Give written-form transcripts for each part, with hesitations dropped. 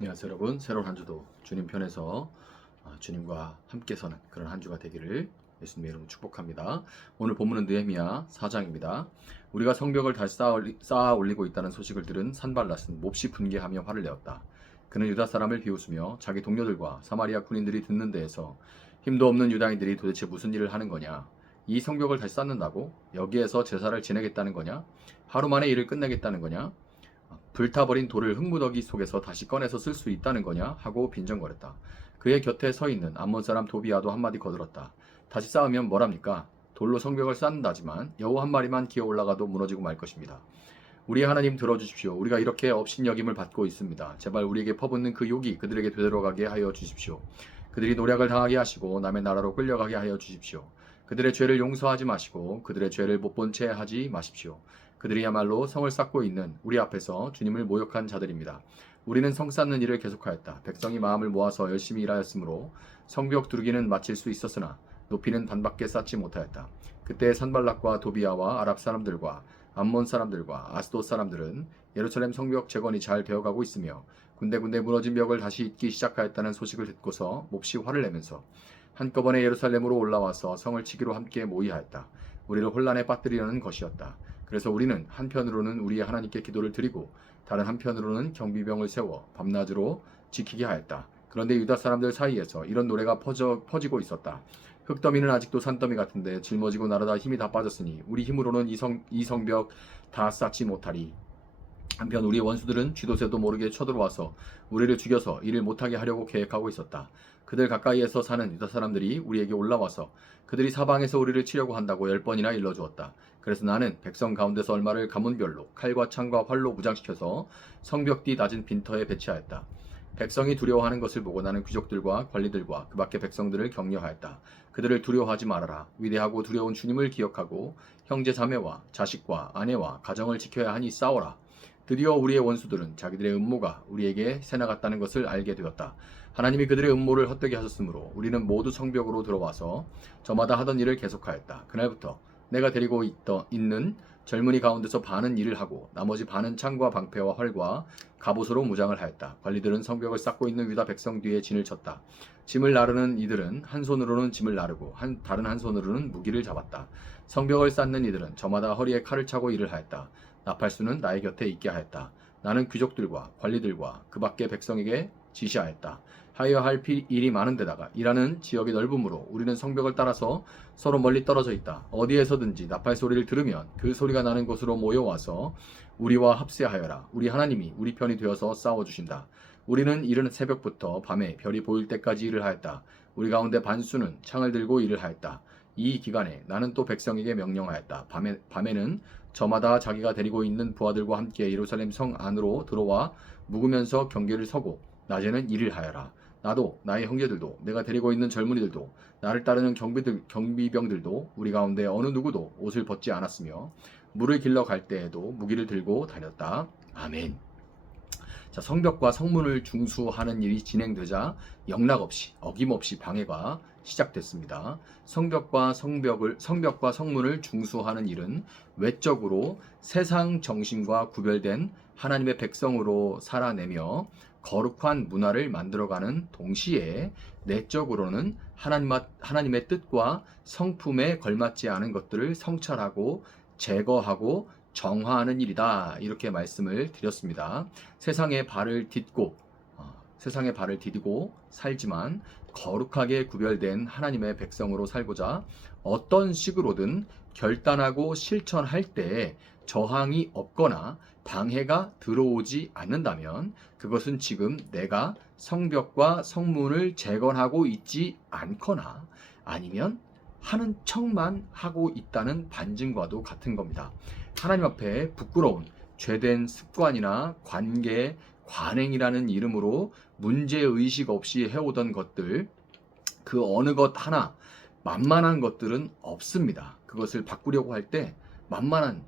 안녕하세요 여러분. 새로운 한 주도 주님 편에서 주님과 함께 서는 그런 한 주가 되기를 예수님의 이름으로 축복합니다. 오늘 본문은 느헤미야 4장입니다. 우리가 성벽을 다시 쌓아 올리고 있다는 소식을 들은 산발랏은 몹시 분개하며 화를 내었다. 그는 유다 사람을 비웃으며 자기 동료들과 사마리아 군인들이 듣는 데에서 힘도 없는 유다인들이 도대체 무슨 일을 하는 거냐? 이 성벽을 다시 쌓는다고? 여기에서 제사를 지내겠다는 거냐? 하루 만에 일을 끝내겠다는 거냐? 불타버린 돌을 흙무더기 속에서 다시 꺼내서 쓸 수 있다는 거냐? 하고 빈정거렸다. 그의 곁에 서 있는 암몬 사람 도비아도 한마디 거들었다. 다시 쌓으면 뭐랍니까? 돌로 성벽을 쌓는다지만 여우 한 마리만 기어 올라가도 무너지고 말 것입니다. 우리 하나님 들어주십시오. 우리가 이렇게 업신여김을 받고 있습니다. 제발 우리에게 퍼붓는 그 욕이 그들에게 되돌아가게 하여 주십시오. 그들이 노략을 당하게 하시고 남의 나라로 끌려가게 하여 주십시오. 그들의 죄를 용서하지 마시고 그들의 죄를 못 본 채 하지 마십시오. 그들이야말로 성을 쌓고 있는 우리 앞에서 주님을 모욕한 자들입니다. 우리는 성 쌓는 일을 계속하였다. 백성이 마음을 모아서 열심히 일하였으므로 성벽 두르기는 마칠 수 있었으나 높이는 반밖에 쌓지 못하였다. 그때 산발락과 도비아와 아랍 사람들과 암몬 사람들과 아스돗 사람들은 예루살렘 성벽 재건이 잘 되어가고 있으며 군데군데 무너진 벽을 다시 잇기 시작하였다는 소식을 듣고서 몹시 화를 내면서 한꺼번에 예루살렘으로 올라와서 성을 치기로 함께 모의하였다. 우리를 혼란에 빠뜨리려는 것이었다. 그래서 우리는 한편으로는 우리의 하나님께 기도를 드리고 다른 한편으로는 경비병을 세워 밤낮으로 지키게 하였다. 그런데 유다 사람들 사이에서 이런 노래가 퍼지고 있었다. 흙더미는 아직도 산더미 같은데 짊어지고 날아다 힘이 다 빠졌으니 우리 힘으로는 이 성벽 다 쌓지 못하리. 한편 우리의 원수들은 쥐도새도 모르게 쳐들어와서 우리를 죽여서 일을 못하게 하려고 계획하고 있었다. 그들 가까이에서 사는 유다 사람들이 우리에게 올라와서 그들이 사방에서 우리를 치려고 한다고 10번이나 일러주었다. 그래서 나는 백성 가운데서 얼마를 가문별로 칼과 창과 활로 무장시켜서 성벽 뒤 낮은 빈터에 배치하였다. 백성이 두려워하는 것을 보고 나는 귀족들과 관리들과 그 밖의 백성들을 격려하였다. 그들을 두려워하지 말아라. 위대하고 두려운 주님을 기억하고 형제 자매와 자식과 아내와 가정을 지켜야 하니 싸워라. 드디어 우리의 원수들은 자기들의 음모가 우리에게 새나갔다는 것을 알게 되었다. 하나님이 그들의 음모를 헛되게 하셨으므로 우리는 모두 성벽으로 들어와서 저마다 하던 일을 계속하였다. 그날부터 내가 데리고 있는 젊은이 가운데서 반은 일을 하고 나머지 반은 창과 방패와 활과 갑옷으로 무장을 하였다. 관리들은 성벽을 쌓고 있는 유다 백성 뒤에 진을 쳤다. 짐을 나르는 이들은 한 손으로는 짐을 나르고 다른 한 손으로는 무기를 잡았다. 성벽을 쌓는 이들은 저마다 허리에 칼을 차고 일을 하였다. 나팔수는 나의 곁에 있게 하였다. 나는 귀족들과 관리들과 그 밖의 백성에게 지시하였다. 하여야 할 일이 많은 데다가 일하는 지역이 넓으므로 우리는 성벽을 따라서 서로 멀리 떨어져 있다. 어디에서든지 나팔 소리를 들으면 그 소리가 나는 곳으로 모여와서 우리와 합세하여라. 우리 하나님이 우리 편이 되어서 싸워주신다. 우리는 이른 새벽부터 밤에 별이 보일 때까지 일을 하였다. 우리 가운데 반수는 창을 들고 일을 하였다. 이 기간에 나는 또 백성에게 명령하였다. 밤에는 저마다 자기가 데리고 있는 부하들과 함께 예루살렘 성 안으로 들어와 묵으면서 경계를 서고 낮에는 일을 하여라. 나도 나의 형제들도 내가 데리고 있는 젊은이들도 나를 따르는 경비병들도 우리 가운데 어느 누구도 옷을 벗지 않았으며 물을 길러 갈 때에도 무기를 들고 다녔다. 아멘. 자, 성벽과 성문을 중수하는 일이 진행되자 영락없이 어김없이 방해가 시작됐습니다. 성벽과 성문을 중수하는 일은 외적으로 세상 정신과 구별된 하나님의 백성으로 살아내며 거룩한 문화를 만들어가는 동시에 내적으로는 하나님의 뜻과 성품에 걸맞지 않은 것들을 성찰하고 제거하고 정화하는 일이다. 이렇게 말씀을 드렸습니다. 세상에 발을 디디고 살지만 거룩하게 구별된 하나님의 백성으로 살고자 어떤 식으로든 결단하고 실천할 때 저항이 없거나 방해가 들어오지 않는다면 그것은 지금 내가 성벽과 성문을 재건하고 있지 않거나 아니면 하는 척만 하고 있다는 반증과도 같은 겁니다. 하나님 앞에 부끄러운 죄된 습관이나 관계, 관행이라는 이름으로 문제의식 없이 해오던 것들, 그 어느 것 하나 만만한 것들은 없습니다. 그것을 바꾸려고 할 때 만만한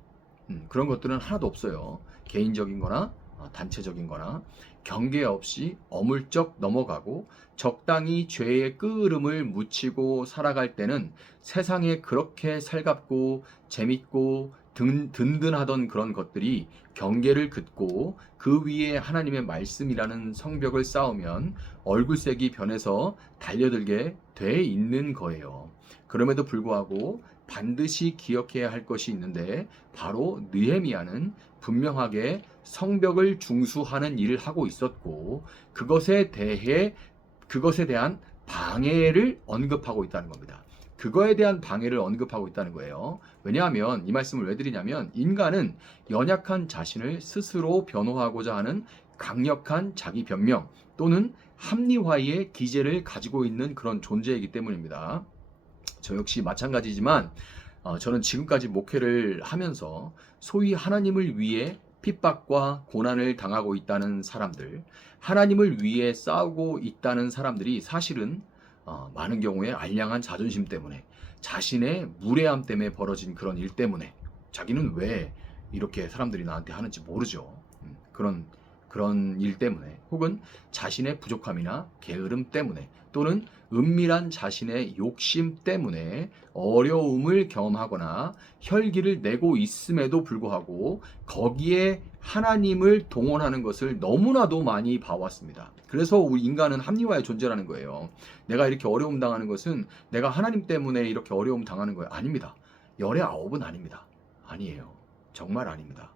그런 것들은 하나도 없어요. 개인적인 거나 단체적인 거나 경계 없이 어물쩍 넘어가고 적당히 죄의 끄름을 묻히고 살아갈 때는 세상에 그렇게 살갑고 재밌고 든든하던 그런 것들이 경계를 긋고 그 위에 하나님의 말씀이라는 성벽을 쌓으면 얼굴색이 변해서 달려들게 돼 있는 거예요. 그럼에도 불구하고 반드시 기억해야 할 것이 있는데 바로 느헤미야는 분명하게 성벽을 중수하는 일을 하고 있었고 그것에 대한 방해를 언급하고 있다는 겁니다. 그거에 대한 방해를 언급하고 있다는 거예요. 왜냐하면 이 말씀을 왜 드리냐면 인간은 연약한 자신을 스스로 변호하고자 하는 강력한 자기 변명 또는 합리화의 기제를 가지고 있는 그런 존재이기 때문입니다. 저 역시 마찬가지지만 저는 지금까지 목회를 하면서 소위 하나님을 위해 핍박과 고난을 당하고 있다는 사람들, 하나님을 위해 싸우고 있다는 사람들이 사실은 많은 경우에 알량한 자존심 때문에 자신의 무례함 때문에 벌어진 그런 일 때문에 자기는 왜 이렇게 사람들이 나한테 하는지 모르죠. 그런 일 때문에 혹은 자신의 부족함이나 게으름 때문에 또는 은밀한 자신의 욕심 때문에 어려움을 경험하거나 혈기를 내고 있음에도 불구하고 거기에 하나님을 동원하는 것을 너무나도 많이 봐왔습니다. 그래서 우리 인간은 합리화의 존재라는 거예요. 내가 이렇게 어려움 당하는 것은 내가 하나님 때문에 이렇게 어려움 당하는 거예요. 아닙니다. 열의 아홉은 아닙니다. 아니에요. 정말 아닙니다.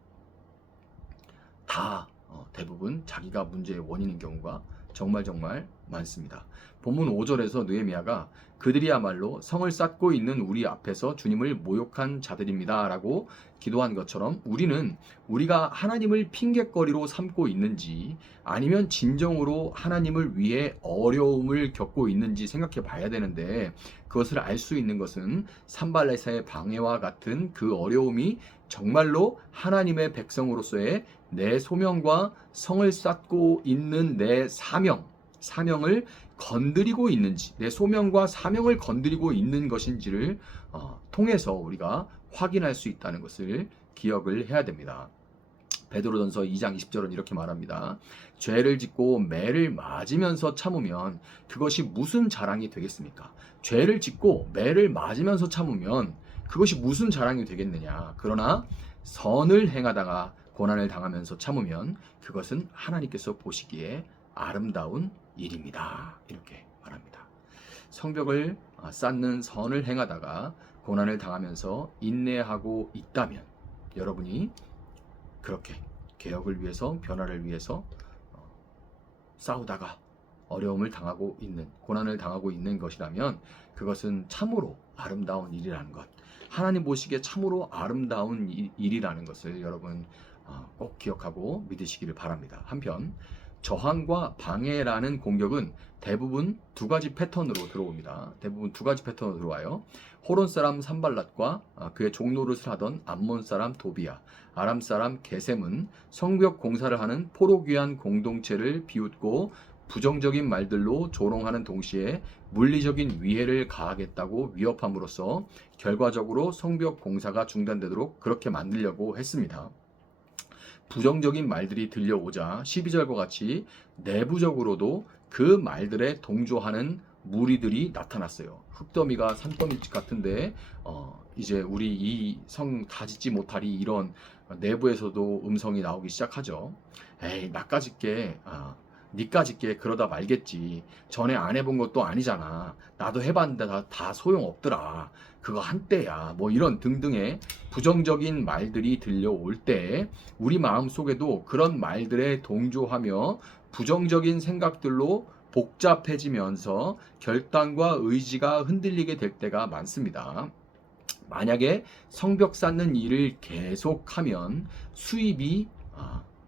다 대부분 자기가 문제의 원인인 경우가 정말 많습니다. 본문 5절에서 느헤미야가 그들이야말로 성을 쌓고 있는 우리 앞에서 주님을 모욕한 자들입니다 라고 기도한 것처럼 우리는 우리가 하나님을 핑곗거리로 삼고 있는지 아니면 진정으로 하나님을 위해 어려움을 겪고 있는지 생각해 봐야 되는데 그것을 알 수 있는 것은 산발라사의 방해와 같은 그 어려움이 정말로 하나님의 백성으로서의 내 소명과 성을 쌓고 있는 내 사명을 건드리고 있는지, 내 소명과 사명을 건드리고 있는 것인지를 통해서 우리가 확인할 수 있다는 것을 기억을 해야 됩니다. 베드로전서 2장 20절은 이렇게 말합니다. 죄를 짓고 매를 맞으면서 참으면 그것이 무슨 자랑이 되겠습니까? 죄를 짓고 매를 맞으면서 참으면 그것이 무슨 자랑이 되겠느냐? 그러나 선을 행하다가 고난을 당하면서 참으면 그것은 하나님께서 보시기에 아름다운 일입니다. 이렇게 말합니다. 성벽을 쌓는 선을 행하다가 고난을 당하면서 인내하고 있다면 여러분이 그렇게 개혁을 위해서 변화를 위해서 싸우다가 어려움을 당하고 있는 고난을 당하고 있는 것이라면 그것은 참으로 아름다운 일이라는 것 하나님 보시기에 참으로 아름다운 일이라는 것을 여러분 꼭 기억하고 믿으시기를 바랍니다. 한편 저항과 방해라는 공격은 대부분 두 가지 패턴으로 들어옵니다. 대부분 두 가지 패턴으로 들어와요. 호론 사람 산발랏과 그의 종노릇을 하던 암몬 사람 도비야, 아람 사람 게셈은 성벽 공사를 하는 포로귀한 공동체를 비웃고 부정적인 말들로 조롱하는 동시에 물리적인 위해를 가하겠다고 위협함으로써 결과적으로 성벽 공사가 중단되도록 그렇게 만들려고 했습니다. 부정적인 말들이 들려오자 12절과 같이 내부적으로도 그 말들에 동조하는 무리들이 나타났어요. 흙더미가 산더미 같은데 이제 우리 이 성 다 짓지 못하리 이런 내부에서도 음성이 나오기 시작하죠. 에이 나까짓게 니까짓게 그러다 말겠지. 전에 안 해본 것도 아니잖아. 나도 해봤는데 다 소용없더라. 그거 한때야. 뭐 이런 등등의 부정적인 말들이 들려올 때 우리 마음속에도 그런 말들에 동조하며 부정적인 생각들로 복잡해지면서 결단과 의지가 흔들리게 될 때가 많습니다. 만약에 성벽 쌓는 일을 계속하면 수입이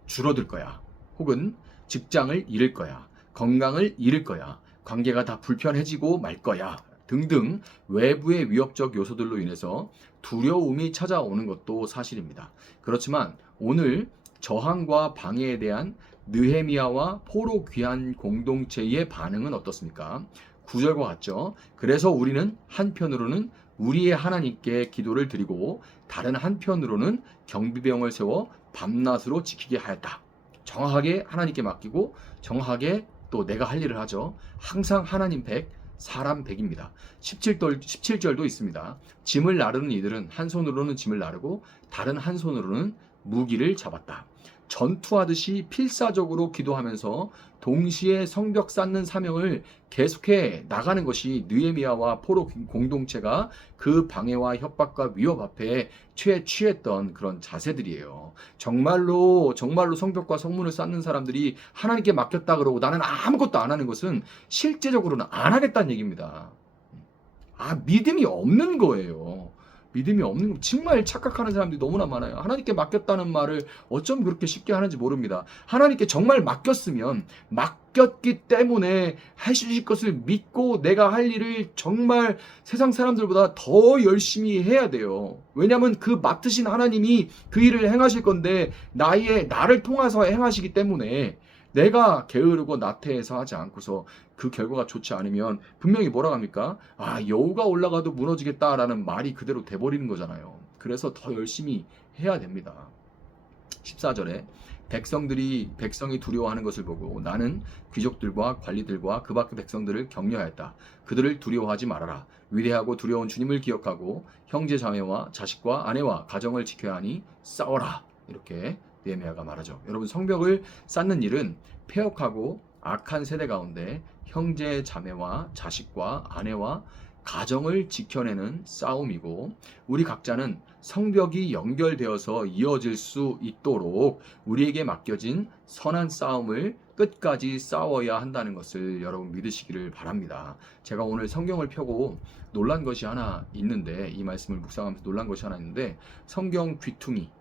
줄어들 거야. 혹은 직장을 잃을 거야. 건강을 잃을 거야. 관계가 다 불편해지고 말 거야. 등등 외부의 위협적 요소들로 인해서 두려움이 찾아오는 것도 사실입니다. 그렇지만 오늘 저항과 방해에 대한 느헤미야와 포로 귀한 공동체의 반응은 어떻습니까? 9절과 같죠. 그래서 우리는 한편으로는 우리의 하나님께 기도를 드리고 다른 한편으로는 경비병을 세워 밤낮으로 지키게 하였다. 정확하게 하나님께 맡기고 정확하게 또 내가 할 일을 하죠. 항상 하나님 백 사람 100입니다. 17절도 있습니다. 짐을 나르는 이들은 한 손으로는 짐을 나르고 다른 한 손으로는 무기를 잡았다. 전투하듯이 필사적으로 기도하면서 동시에 성벽 쌓는 사명을 계속해 나가는 것이 느헤미야와 포로 공동체가 그 방해와 협박과 위협 앞에 취했던 그런 자세들이에요. 정말로 성벽과 성문을 쌓는 사람들이 하나님께 맡겼다 그러고 나는 아무것도 안 하는 것은 실제적으로는 안 하겠다는 얘기입니다. 믿음이 없는 거예요. 믿음이 없는 거. 정말 착각하는 사람들이 너무나 많아요. 하나님께 맡겼다는 말을 어쩜 그렇게 쉽게 하는지 모릅니다. 하나님께 정말 맡겼으면 맡겼기 때문에 하실 것을 믿고 내가 할 일을 정말 세상 사람들보다 더 열심히 해야 돼요. 왜냐하면 그 맡으신 하나님이 그 일을 행하실 건데 나를 통해서 행하시기 때문에 내가 게으르고 나태해서 하지 않고서 그 결과가 좋지 않으면 분명히 뭐라고 합니까? 여우가 올라가도 무너지겠다라는 말이 그대로 돼버리는 거잖아요. 그래서 더 열심히 해야 됩니다. 14절에 백성이 두려워하는 것을 보고 나는 귀족들과 관리들과 그 밖의 백성들을 격려하였다. 그들을 두려워하지 말아라. 위대하고 두려운 주님을 기억하고 형제 자매와 자식과 아내와 가정을 지켜야 하니 싸워라. 이렇게 느헤미야가 말하죠. 여러분, 성벽을 쌓는 일은 폐역하고 악한 세대 가운데 형제 자매와 자식과 아내와 가정을 지켜내는 싸움이고, 우리 각자는 성벽이 연결되어서 이어질 수 있도록 우리에게 맡겨진 선한 싸움을 끝까지 싸워야 한다는 것을 여러분 믿으시기를 바랍니다. 제가 오늘 성경을 펴고 놀란 것이 하나 있는데, 이 말씀을 묵상하면서 놀란 것이 하나 있는데, 성경 귀퉁이,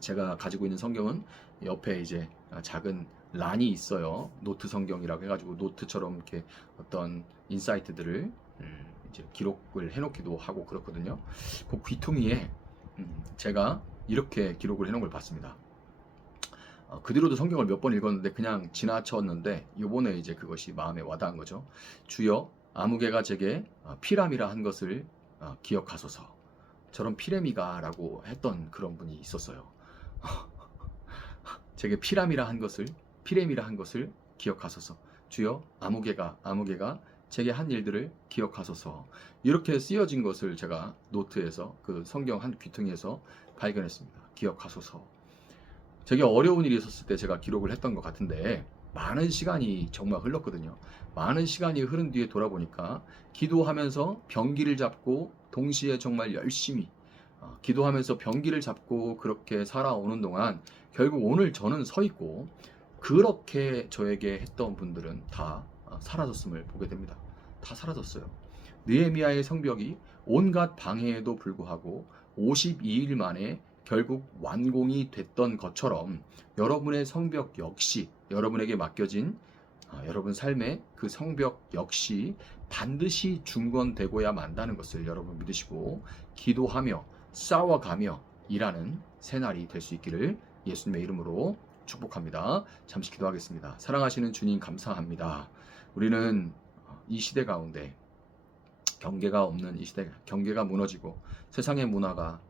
제가 가지고 있는 성경은 옆에 이제 작은 란이 있어요. 노트 성경이라고 해가지고 노트처럼 이렇게 어떤 인사이트들을 이제 기록을 해놓기도 하고 그렇거든요. 그 귀퉁이에 제가 이렇게 기록을 해놓은 걸 봤습니다. 그 뒤로도 성경을 몇 번 읽었는데 그냥 지나쳤는데 이번에 이제 그것이 마음에 와닿은 거죠. 주여, 아무개가 제게 피람이라 한 것을 기억하소서. 저런 피레미가라고 했던 그런 분이 있었어요. 제게 피레미라 한 것을 기억하소서. 주여, 아무개가 제게 한 일들을 기억하소서. 이렇게 쓰여진 것을 제가 노트에서, 그 성경 한 귀퉁이에서 발견했습니다. 기억하소서. 제게 어려운 일이 있었을 때 제가 기록을 했던 것 같은데 많은 시간이 정말 흘렀거든요. 많은 시간이 흐른 뒤에 돌아보니까 기도하면서 병기를 잡고 동시에 정말 열심히 기도하면서 병기를 잡고 그렇게 살아오는 동안 결국 오늘 저는 서 있고, 그렇게 저에게 했던 분들은 다 사라졌음을 보게 됩니다. 다 사라졌어요. 느헤미야의 성벽이 온갖 방해에도 불구하고 52일 만에 결국 완공이 됐던 것처럼 여러분의 성벽 역시, 여러분에게 맡겨진 여러분 삶의 그 성벽 역시 반드시 중건되고야 만다는 것을 여러분 믿으시고 기도하며 싸워가며 일하는 새날이 될 수 있기를 예수님의 이름으로 축복합니다. 잠시 기도하겠습니다. 사랑하시는 주님, 감사합니다. 우리는 이 시대 가운데 경계가 없는 이 시대, 경계가 무너지고 세상의 문화가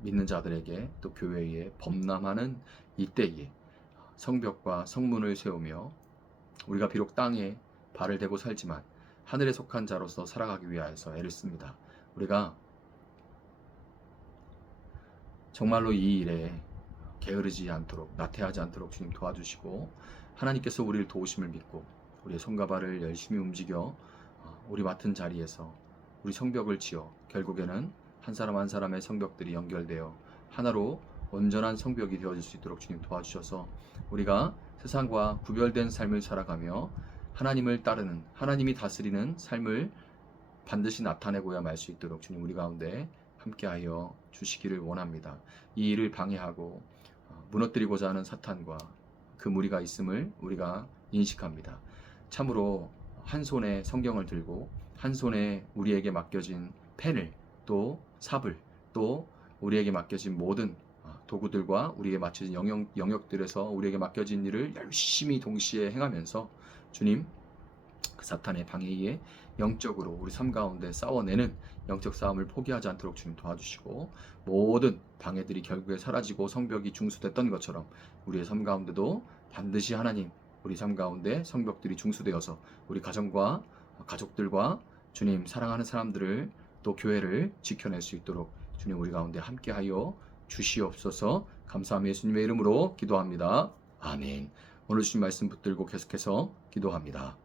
믿는 자들에게 또 교회에 범람하는 이때에 성벽과 성문을 세우며 우리가 비록 땅에 발을 대고 살지만 하늘에 속한 자로서 살아가기 위하여서 애를 씁니다. 우리가 정말로 이 일에 게으르지 않도록, 나태하지 않도록 주님 도와주시고, 하나님께서 우리를 도우심을 믿고 우리의 손과 발을 열심히 움직여 우리 맡은 자리에서 우리 성벽을 지어 결국에는 한 사람 한 사람의 성벽들이 연결되어 하나로 온전한 성벽이 되어질 수 있도록 주님 도와주셔서 우리가 세상과 구별된 삶을 살아가며 하나님을 따르는, 하나님이 다스리는 삶을 반드시 나타내고야 말 수 있도록 주님 우리 가운데 함께하여 주시기를 원합니다. 이 일을 방해하고 무너뜨리고자 하는 사탄과 그 무리가 있음을 우리가 인식합니다. 참으로 한 손에 성경을 들고 한 손에 우리에게 맡겨진 펜을, 또 삽을, 또 우리에게 맡겨진 모든 도구들과 우리에게 맡겨진 영역들에서 우리에게 맡겨진 일을 열심히 동시에 행하면서 주님, 그 사탄의 방해에 영적으로 우리 삶 가운데 싸워내는 영적 싸움을 포기하지 않도록 주님 도와주시고, 모든 방해들이 결국에 사라지고 성벽이 중수됐던 것처럼 우리의 삶 가운데도 반드시 하나님, 우리 삶 가운데 성벽들이 중수되어서 우리 가정과 가족들과 주님 사랑하는 사람들을 또 교회를 지켜낼 수 있도록 주님 우리 가운데 함께하여 주시옵소서. 감사하며 예수님의 이름으로 기도합니다. 아멘. 오늘 주신 말씀 붙들고 계속해서 기도합니다.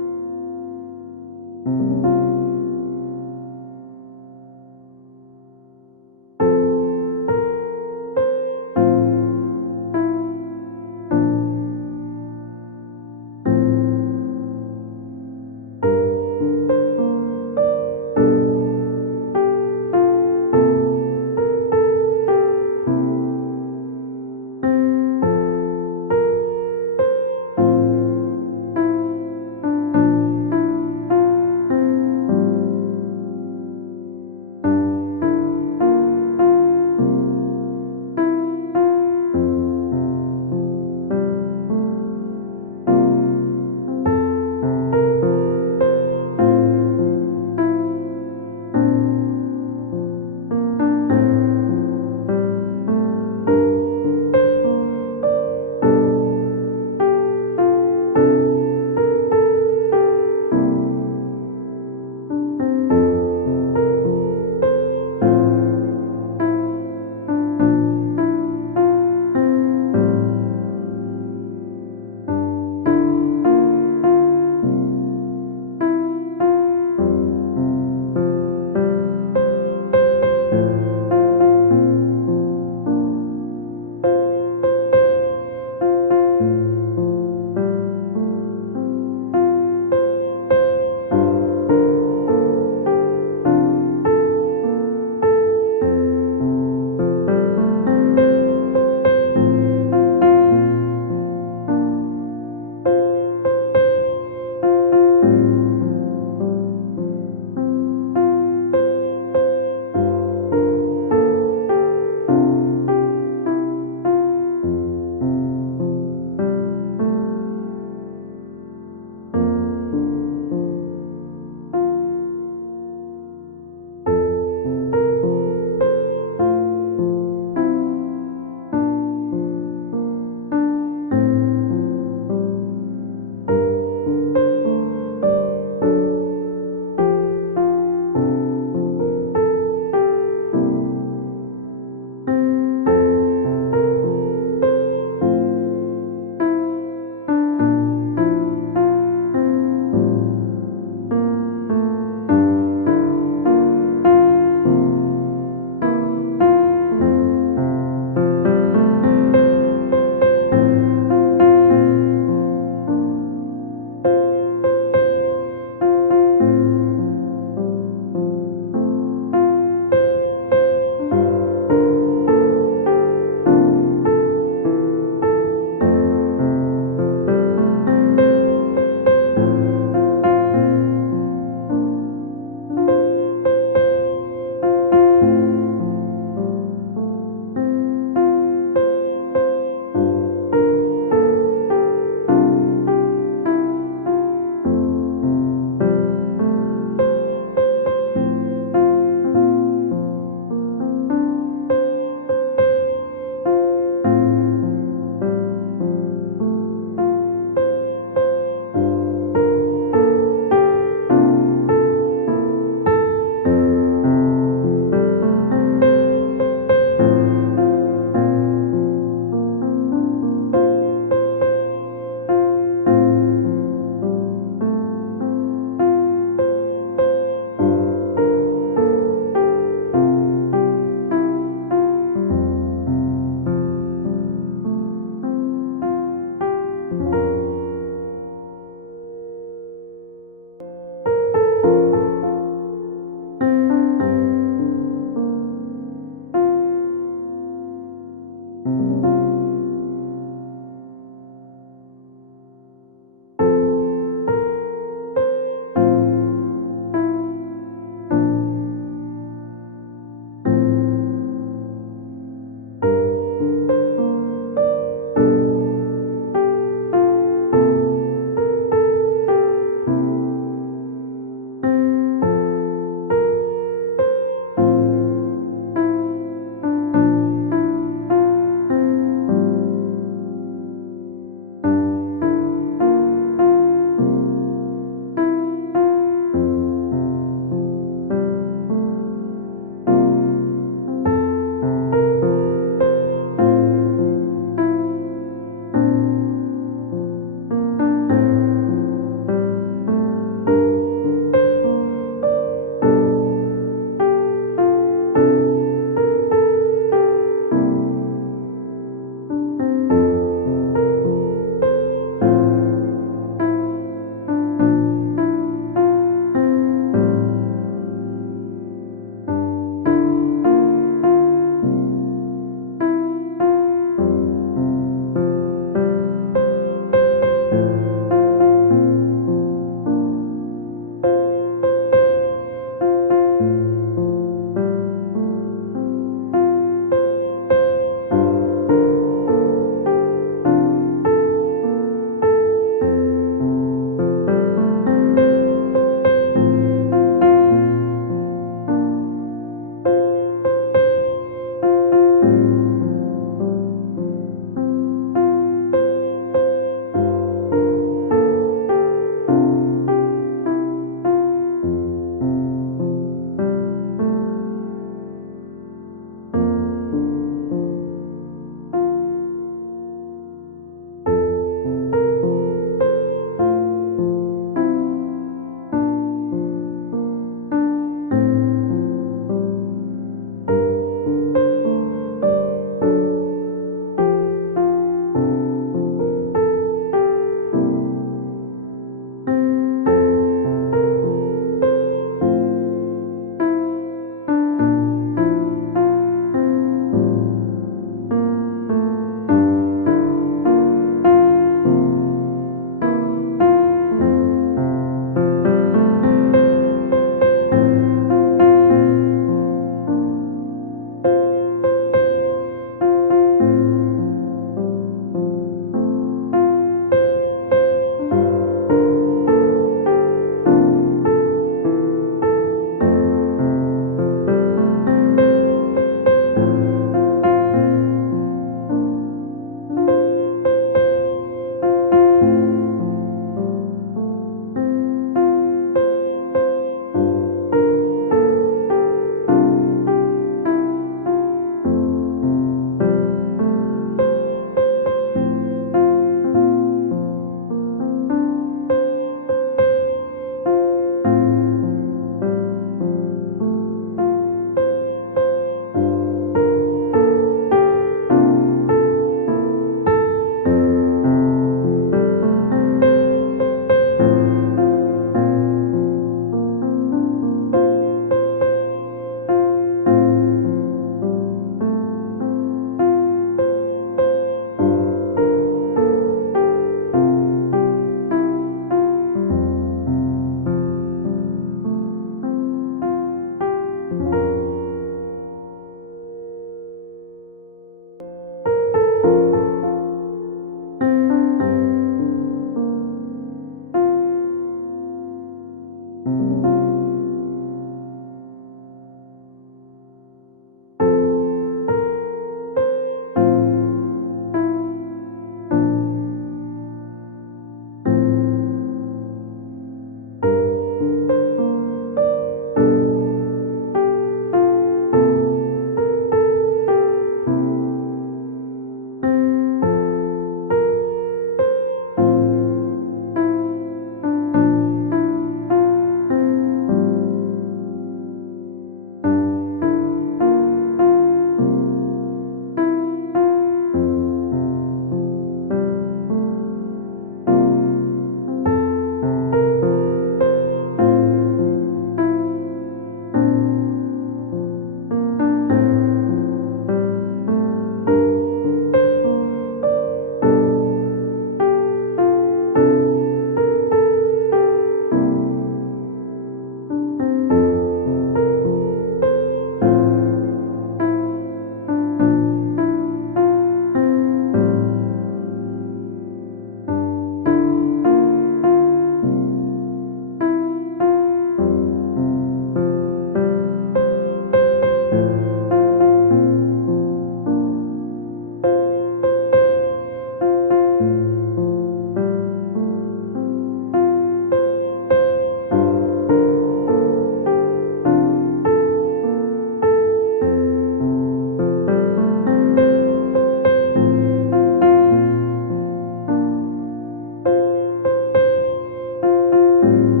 주